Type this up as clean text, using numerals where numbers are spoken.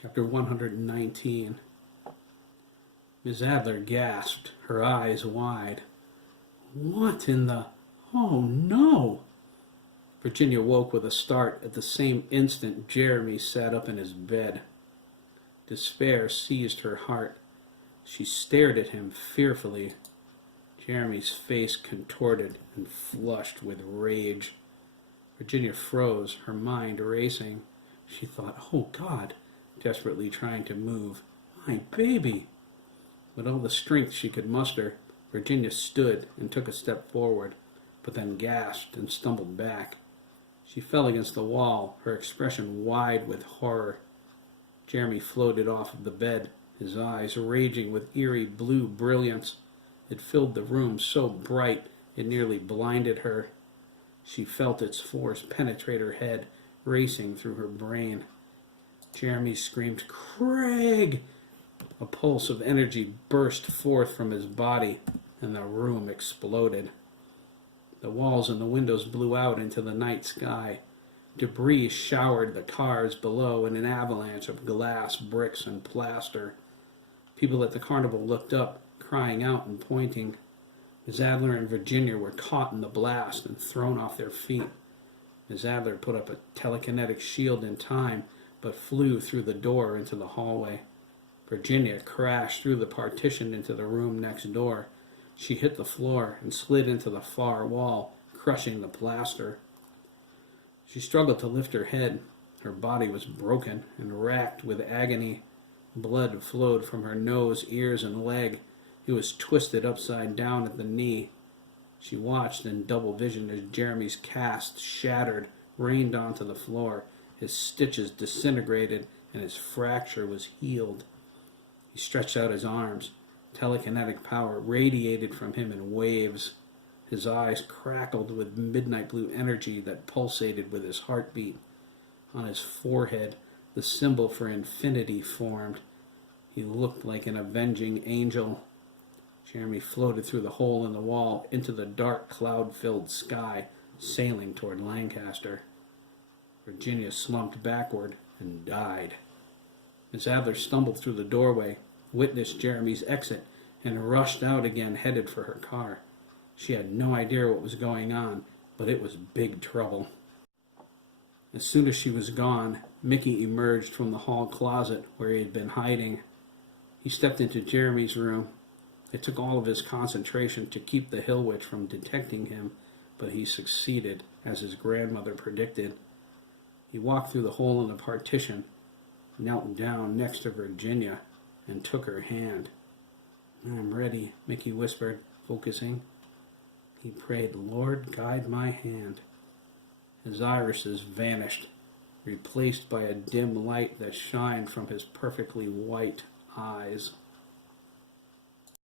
Chapter 119. Miss Adler gasped, her eyes wide. What in the... Oh, no! Virginia woke with a start. At the same instant, Jeremy sat up in his bed. Despair seized her heart. She stared at him fearfully. Jeremy's face contorted and flushed with rage. Virginia froze, her mind racing. She thought, oh, God, desperately trying to move. My baby! With all the strength she could muster, Virginia stood and took a step forward, but then gasped and stumbled back. She fell against the wall, her expression wide with horror. Jeremy floated off of the bed, his eyes raging with eerie blue brilliance. It filled the room so bright it nearly blinded her. She felt its force penetrate her head, racing through her brain. Jeremy screamed, Craig! A pulse of energy burst forth from his body, and the room exploded. The walls and the windows blew out into the night sky. Debris showered the cars below in an avalanche of glass, bricks, and plaster. People at the carnival looked up, crying out and pointing. Miss Adler and Virginia were caught in the blast and thrown off their feet. Miss Adler put up a telekinetic shield in time, but flew through the door into the hallway. Virginia crashed through the partition into the room next door. She hit the floor and slid into the far wall, crushing the plaster. She struggled to lift her head. Her body was broken and racked with agony. Blood flowed from her nose, ears, and leg. It was twisted upside down at the knee. She watched in double vision as Jeremy's cast shattered, rained onto the floor. His stitches disintegrated, and his fracture was healed. He stretched out his arms. Telekinetic power radiated from him in waves. His eyes crackled with midnight blue energy that pulsated with his heartbeat. On his forehead, the symbol for infinity formed. He looked like an avenging angel. Jeremy floated through the hole in the wall into the dark, cloud-filled sky, sailing toward Lancaster. Virginia slumped backward and died. Miss Adler stumbled through the doorway, witnessed Jeremy's exit, and rushed out again, headed for her car. She had no idea what was going on, but it was big trouble. As soon as she was gone, McKee emerged from the hall closet where he had been hiding. He stepped into Jeremy's room. It took all of his concentration to keep the Hill Witch from detecting him, but he succeeded, as his grandmother predicted. He walked through the hole in the partition, knelt down next to Virginia, and took her hand. I'm ready, McKee whispered, focusing. He prayed, Lord, guide my hand. His irises vanished, replaced by a dim light that shined from his perfectly white eyes.